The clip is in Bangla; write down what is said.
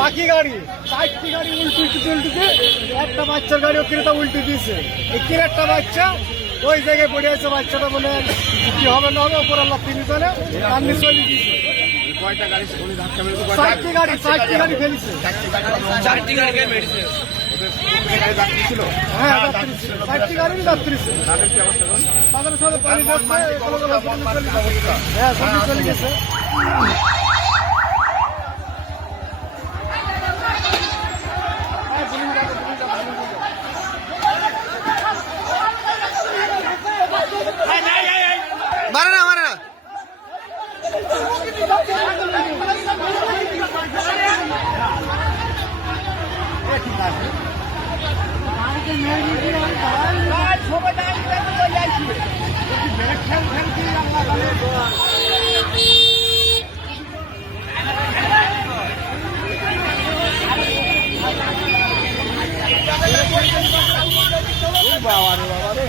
বাকি গাড়ি 4টি গাড়ি উল্টুতে একটা বাচ্চার গাড়ি ও ক্রেতা উল্টে দিয়েছে। এই ক্রেতা বাচ্চা ওই জায়গায় পড়ে আছে, বাচ্চাটা বলে কি হবে না হবে ওপর আল্লাহ তিনি জানে, কান্দি চলে দিয়েছে। 4টি গাড়ি ফেলেছে। হ্যাঁ, যাত্রী ছিল, 4টি গাড়ির যাত্রী ছিল। তাদের সাথে পানি যাচ্ছে, হ্যাঁ সবজি চলে গেছে। মারে না বাবা রে